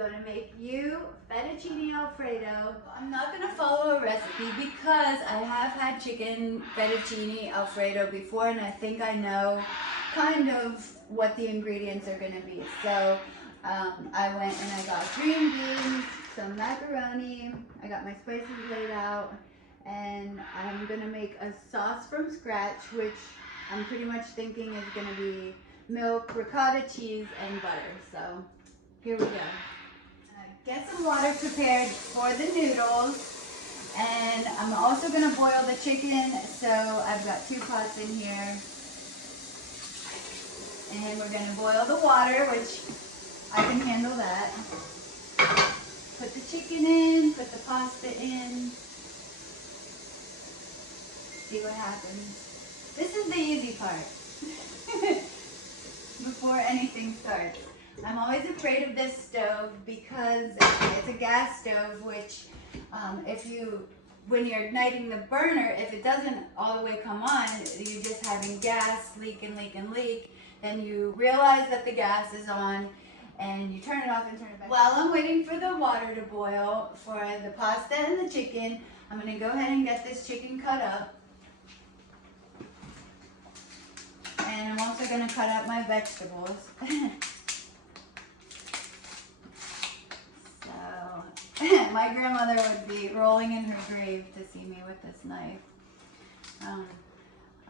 gonna make you fettuccine alfredo. I'm not gonna follow a recipe because I have had chicken fettuccine alfredo before, and I think I know kind of what the ingredients are gonna be. So I went and I got green beans, some macaroni, I got my spices laid out, and I'm gonna make a sauce from scratch, which I'm pretty much thinking is gonna be milk, ricotta cheese, and butter. So here we go. Get some water prepared for the noodles, and I'm also gonna boil the chicken. So I've got 2 pots in here, and we're gonna boil the water, which I can handle that. Put the chicken in, put the pasta in, see what happens. This is the easy part. Before anything starts. I'm always afraid of this stove because it's a gas stove, which when you're igniting the burner, if it doesn't all the way come on, you're just having gas leak and leak and leak, then you realize that the gas is on and you turn it off and turn it back. While I'm waiting for the water to boil for the pasta and the chicken, I'm gonna go ahead and get this chicken cut up. And I'm also going to cut up my vegetables. So, my grandmother would be rolling in her grave to see me with this knife.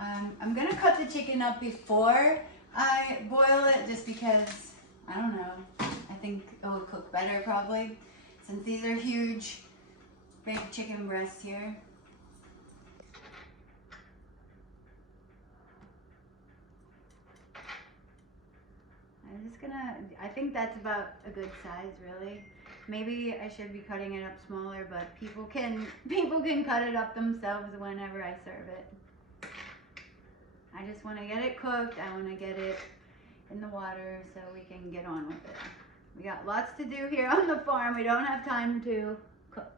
I'm going to cut the chicken up before I boil it just because, I don't know, I think it will cook better probably. Since these are huge, big chicken breasts here. I think that's about a good size, really. Maybe I should be cutting it up smaller, but people can cut it up themselves whenever I serve it. I just want to get it cooked. I want to get it in the water so we can get on with it. We got lots to do here on the farm. We don't have time to cook.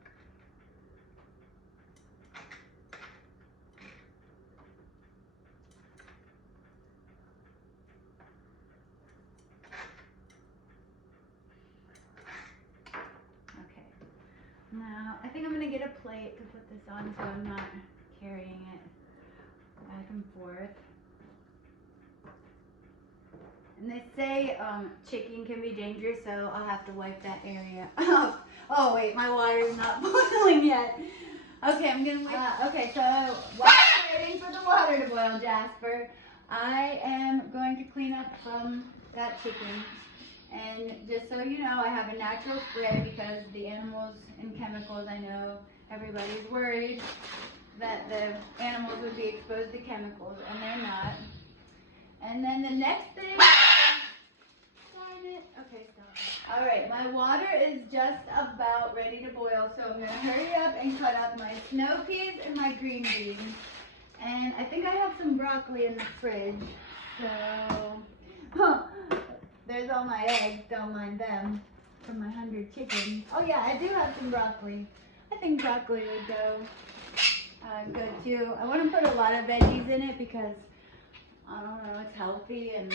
Now, I think I'm going to get a plate to put this on so I'm not carrying it back and forth. And they say chicken can be dangerous, so I'll have to wipe that area off. Oh wait, my water's not boiling yet. Okay, I'm going to wait. Okay, so while I'm waiting for the water to boil, Jasper, I am going to clean up from that chicken. And just so you know, I have a natural spray because the animals and chemicals, I know everybody's worried that the animals would be exposed to chemicals, and they're not. And then the next thing, darn it, okay, stop. All right, my water is just about ready to boil, so I'm gonna hurry up and cut up my snow peas and my green beans. And I think I have some broccoli in the fridge, so, there's all my eggs, don't mind them, from my 100 chickens. Oh yeah, I do have some broccoli. I think broccoli would go good too. I want to put a lot of veggies in it because, I don't know, it's healthy, and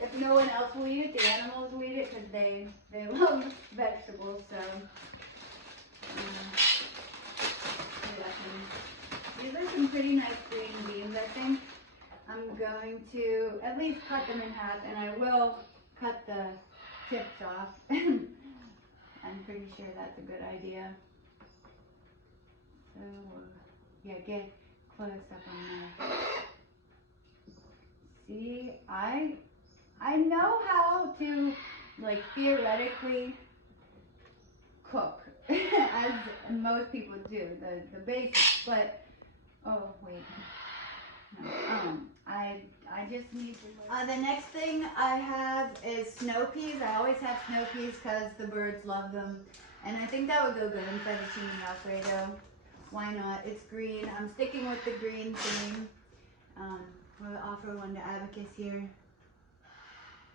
if no one else will eat it, the animals will eat it because they love vegetables, so. These are some pretty nice green beans, I think. I'm going to at least cut them in half, and I will cut the tips off. I'm pretty sure that's a good idea. So, yeah, get close up on there. See, I know how to, like, theoretically cook, as most people do, the basics, but, oh, wait. No, I just need to. The next thing I have is snow peas. I always have snow peas because the birds love them, and I think that would go good in fettuccine alfredo. Why not? It's green. I'm sticking with the green theme. We'll offer one to Abacus here.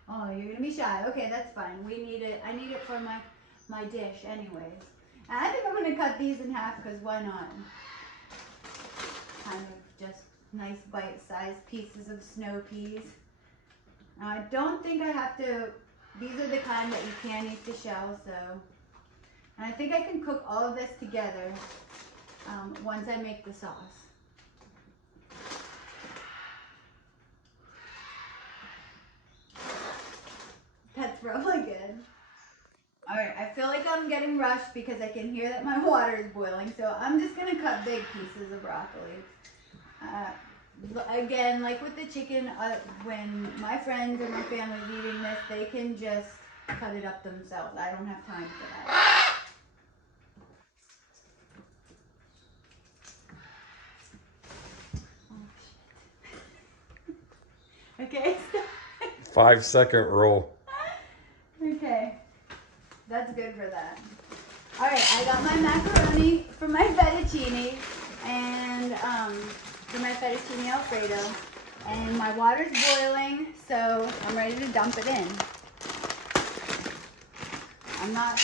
Oh, you're gonna be shy. Okay, that's fine. We need it. I need it for my dish, anyways. And I think I'm gonna cut these in half because why not? Kind of just nice bite-sized pieces of snow peas. Now I don't think I have to These are the kind that you can eat the shell, so. And I think I can cook all of this together once I make the sauce. That's probably good. All right, I feel like I'm getting rushed because I can hear that my water is boiling, so I'm just gonna cut big pieces of broccoli. Again, like with the chicken, when my friends or my family's eating this, they can just cut it up themselves. I don't have time for that. Oh, shit. Okay. 5-second rule. Okay. That's good for that. All right, I got my macaroni for my fettuccine and for my fettuccine alfredo. And my water's boiling, so I'm ready to dump it in. I'm not...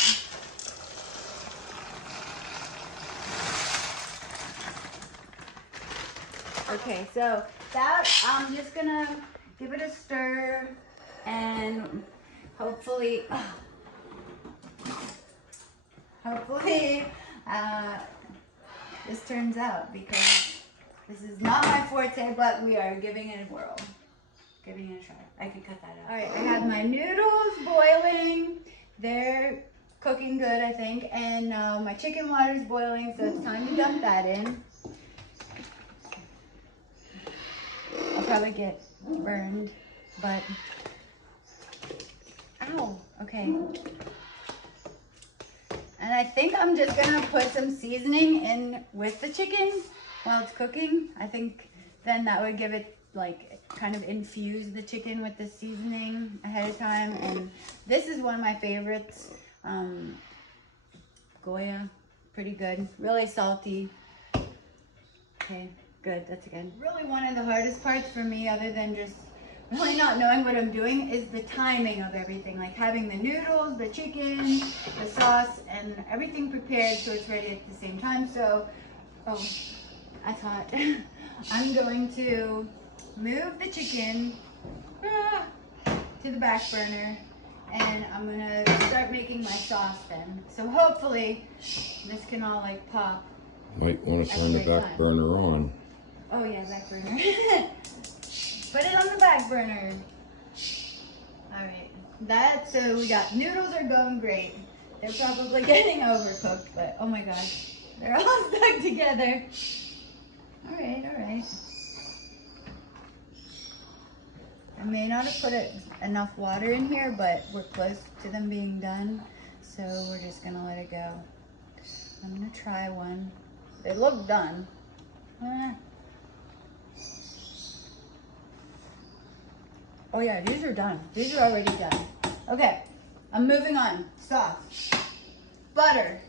Okay, so that, I'm just gonna give it a stir and hopefully this turns out, because this is not my forte, but we are giving it a whirl. Giving it a try. I can cut that out. All right, I have my noodles boiling. They're cooking good, I think. And my chicken water is boiling, so it's time to dump that in. I'll probably get burned, but... Ow, okay. And I think I'm just gonna put some seasoning in with the chicken while it's cooking. I think then that would give it, like, kind of infuse the chicken with the seasoning ahead of time. And this is one of my favorites. Goya, pretty good, really salty. Okay, good, that's good. Really one of the hardest parts for me, other than just really not knowing what I'm doing, is the timing of everything. Like having the noodles, the chicken, the sauce, and everything prepared so it's ready at the same time. So, oh, that's hot. I'm going to move the chicken to the back burner, and I'm gonna start making my sauce then. So hopefully this can all like pop. Might want to turn the back burner on. Oh yeah, back burner. Put it on the back burner. All right, so we got noodles are going great. They're probably getting overcooked, but oh my gosh, they're all stuck together. All right, all right. I may not have put enough water in here, but we're close to them being done, so we're just gonna let it go. I'm gonna try one. They look done. Oh yeah, these are done. These are already done. Okay, I'm moving on. Sauce. Butter.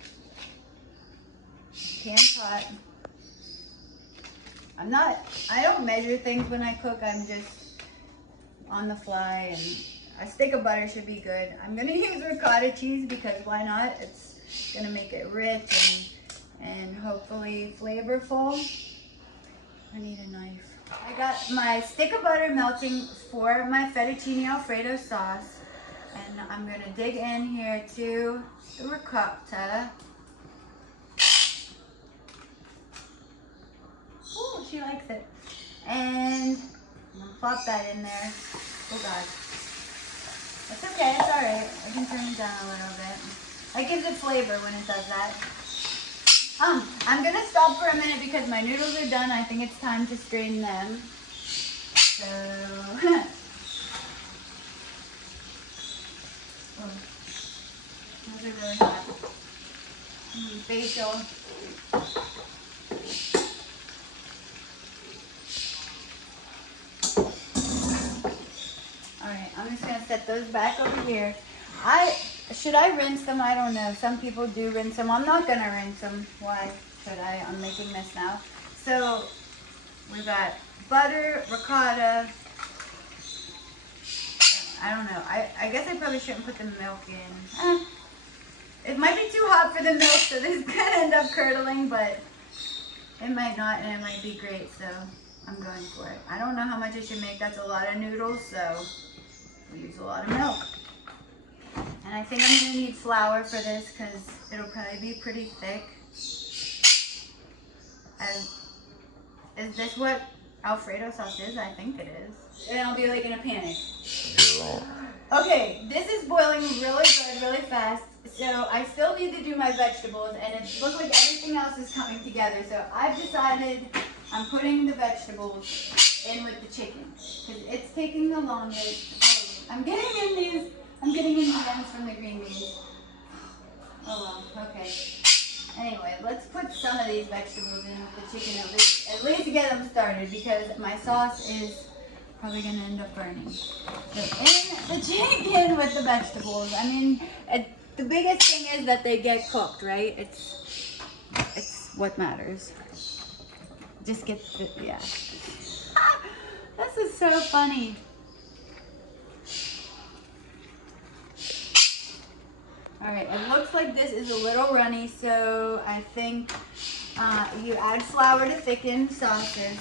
Pan pot. I don't measure things when I cook. I'm just on the fly, and a stick of butter should be good. I'm gonna use ricotta cheese because why not? It's gonna make it rich and hopefully flavorful. I need a knife. I got my stick of butter melting for my fettuccine alfredo sauce, and I'm gonna dig in here to the ricotta. Ooh, she likes it. And I'm gonna plop that in there. Oh God. That's okay, it's alright. I can turn it down a little bit. That gives it flavor when it does that. I'm gonna stop for a minute because my noodles are done. I think it's time to strain them. So, oh, those are really hot. Facial. All right, I'm just gonna set those back over here. Should I rinse them? I don't know. Some people do rinse them. I'm not gonna rinse them. Why should I? I'm making this now. So we got butter, ricotta. I don't know. I guess I probably shouldn't put the milk in. It might be too hot for the milk, so this is gonna end up curdling, but it might not, and it might be great. So I'm going for it. I don't know how much I should make. That's a lot of noodles, so we use a lot of milk. And I think I'm gonna need flour for this because it'll probably be pretty thick. Is this what Alfredo sauce is? I think it is. And I'll be like in a panic. You're wrong. Okay, this is boiling really good, really fast. So I still need to do my vegetables, and it looks like everything else is coming together. So I've decided I'm putting the vegetables in with the chicken because it's taking the longest. Oh, I'm getting in the ends from the green beans. Oh well, okay. Anyway, let's put some of these vegetables in with the chicken at least to get them started because my sauce is probably gonna end up burning. So in the chicken with the vegetables. I mean, the biggest thing is that they get cooked, right? It's what matters. Just get the, yeah. This is so funny. All right, it looks like this is a little runny, so I think you add flour to thicken sauces.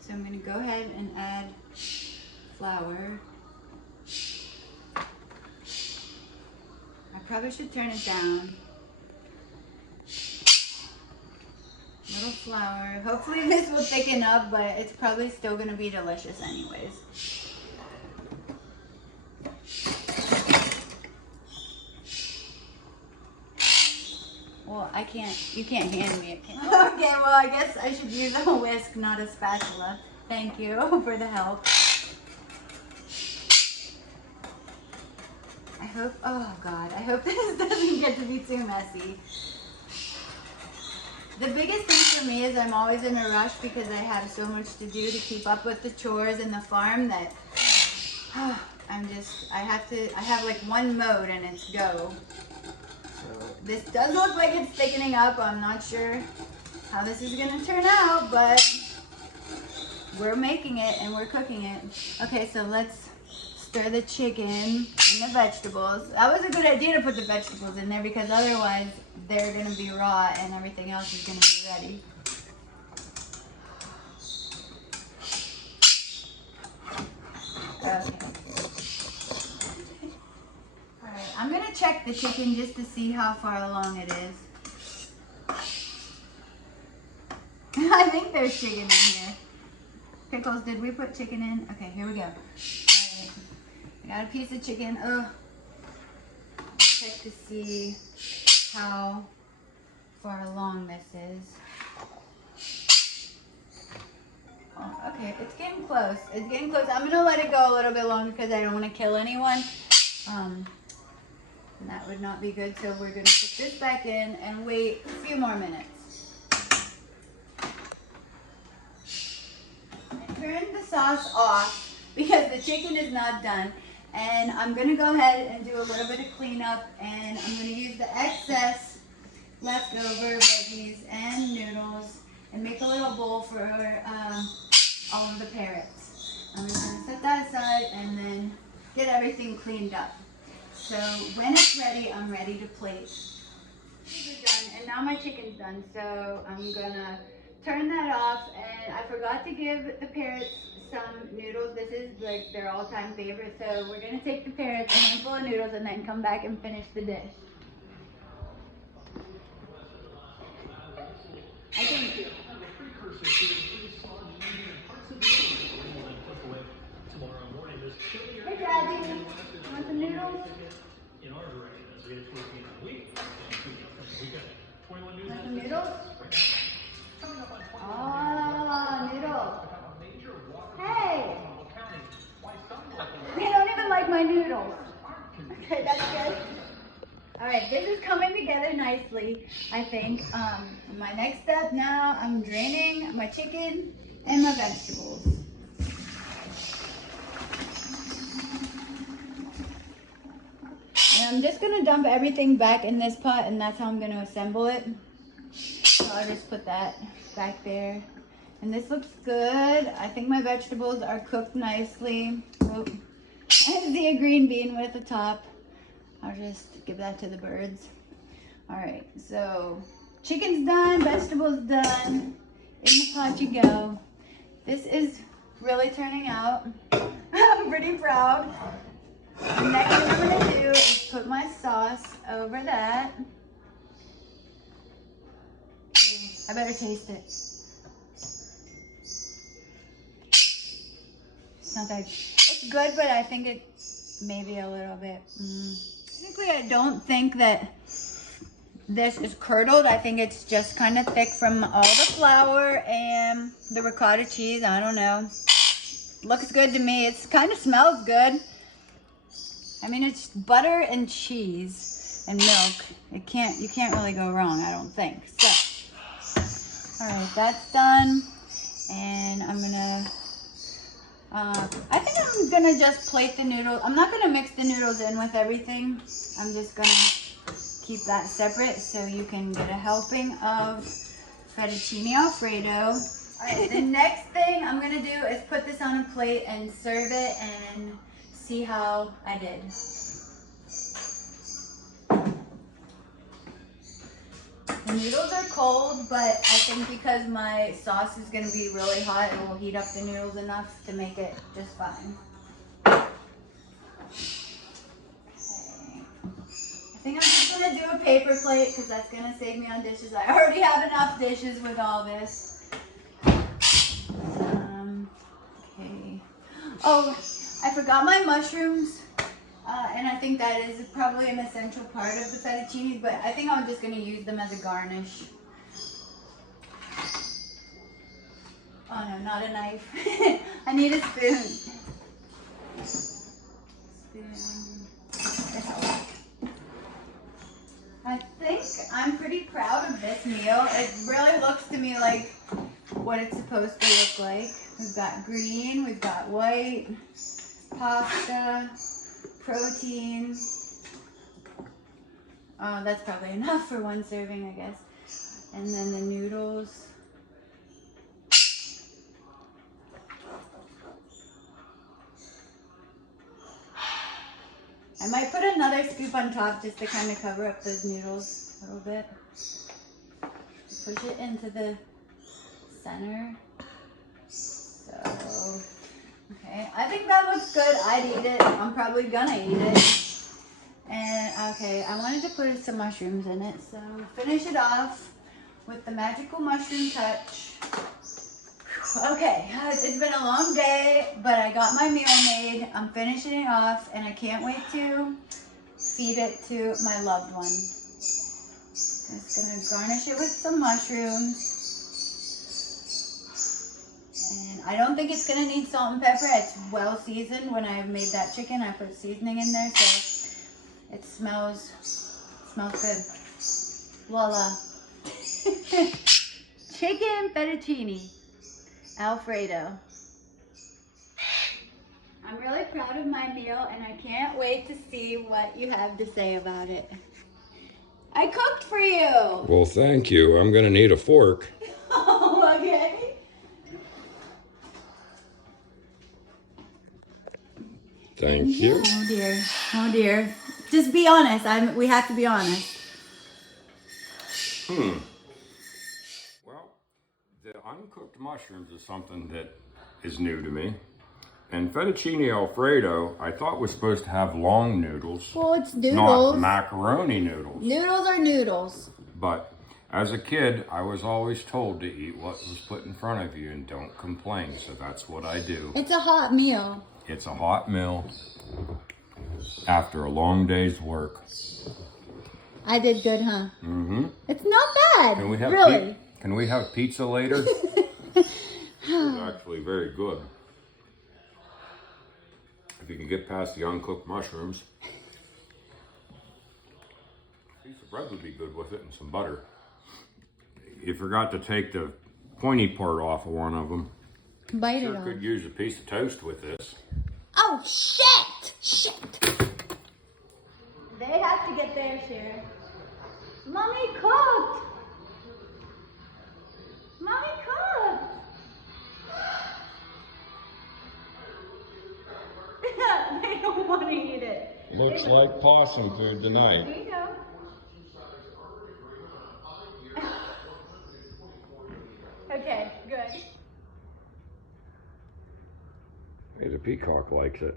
So I'm gonna go ahead and add flour. I probably should turn it down. Little flour. Hopefully this will thicken up, but it's probably still gonna be delicious anyways. Well, you can't hand me it. Okay, well I guess I should use a whisk, not a spatula. Thank you for the help. Oh God, I hope this doesn't get to be too messy. The biggest thing for me is I'm always in a rush because I have so much to do to keep up with the chores in the farm that I have like one mode and it's go. So this does look like it's thickening up. I'm not sure how this is gonna turn out, but we're making it and we're cooking it. Okay, so let's stir the chicken and the vegetables. That was a good idea to put the vegetables in there because otherwise they're gonna be raw and everything else is gonna be ready. Okay. Alright, I'm gonna check the chicken just to see how far along it is. I think there's chicken in here. Pickles, did we put chicken in? Okay, here we go. Alright. I got a piece of chicken. Oh, check to see how far along this is. Oh, okay, it's getting close. It's getting close. I'm gonna let it go a little bit longer because I don't want to kill anyone. And that would not be good. So we're gonna put this back in and wait a few more minutes. I turned the sauce off because the chicken is not done. And I'm going to go ahead and do a little bit of cleanup, and I'm going to use the excess leftover veggies and noodles and make a little bowl for all of the parrots. I'm just going to set that aside and then get everything cleaned up. So when it's ready, I'm ready to plate. These are done, and now my chicken's done, so I'm going to turn that off, and I forgot to give the parrots some noodles. This is like their all-time favorite, so we're gonna take the parrots a handful of noodles and then come back and finish the dish. I think you. Hey Daddy, you want some noodles? Want some noodles? Oh, noodles. Hey! You don't even like my noodles. Okay, that's good. Alright, this is coming together nicely, I think. My next step now, I'm draining my chicken and my vegetables. And I'm just going to dump everything back in this pot, and that's how I'm going to assemble it. So I'll just put that back there. And this looks good. I think my vegetables are cooked nicely. Oh, I see a green bean with the top. I'll just give that to the birds. All right, so chicken's done, vegetables done. In the pot you go. This is really turning out. I'm pretty proud. The next thing I'm gonna do is put my sauce over that. I better taste it. It's not that. It's good, but I think it's maybe a little bit. Technically, I don't think that this is curdled. I think it's just kind of thick from all the flour and the ricotta cheese. I don't know. Looks good to me. It kind of smells good. I mean, it's butter and cheese and milk. You can't really go wrong, I don't think. So, all right, that's done. And I'm gonna, I think I'm gonna just plate the noodles. I'm not gonna mix the noodles in with everything. I'm just gonna keep that separate so you can get a helping of fettuccine alfredo. All right, the next thing I'm gonna do is put this on a plate and serve it and see how I did. The noodles are cold, but I think because my sauce is gonna be really hot, it will heat up the noodles enough to make it just fine. Okay. I think I'm just gonna do a paper plate because that's gonna save me on dishes. I already have enough dishes with all this. Okay. Oh, I forgot my mushrooms. And I think that is probably an essential part of the fettuccine, but I think I'm just going to use them as a garnish. Oh no, not a knife. I need a spoon. I think I'm pretty proud of this meal. It really looks to me like what it's supposed to look like. We've got green, we've got white, pasta, protein. Oh, that's probably enough for one serving, I guess. And then the noodles. I might put another scoop on top just to kind of cover up those noodles a little bit. Push it into the center. So, okay, I think that looks good. I'd eat it. I'm probably gonna eat it. And okay, I wanted to put some mushrooms in it, so finish it off with the magical mushroom touch. Okay, it's been a long day, but I got my meal made. I'm finishing it off, and I can't wait to feed it to my loved one. I'm just gonna garnish it with some mushrooms. And I don't think it's gonna need salt and pepper. It's well seasoned. When I made that chicken, I put seasoning in there, so it smells good. Voila. Chicken fettuccine Alfredo. I'm really proud of my meal, and I can't wait to see what you have to say about it. I cooked for you. Well, thank you. I'm gonna need a fork. Oh, okay. Thank you. Oh dear. Oh dear. Just be honest. We have to be honest. Well, the uncooked mushrooms is something that is new to me. And fettuccine alfredo, I thought was supposed to have long noodles. Well, it's noodles. Not macaroni noodles. Noodles are noodles. But as a kid, I was always told to eat what was put in front of you and don't complain. So that's what I do. It's a hot meal. It's a hot meal after a long day's work. I did good, huh? Mm-hmm. It's not bad. Can we have really? Can we have pizza later? It's actually very good. If you can get past the uncooked mushrooms. A piece of bread would be good with it and some butter. You forgot to take the pointy part off of one of them. Bite Sure it off. could use a piece of toast with this. Oh, shit! Shit! They have to get their share. Mommy cooked! Mommy cooked! They don't want to eat it. Looks like possum food tonight. There you go. Okay, good. Hey, the peacock likes it.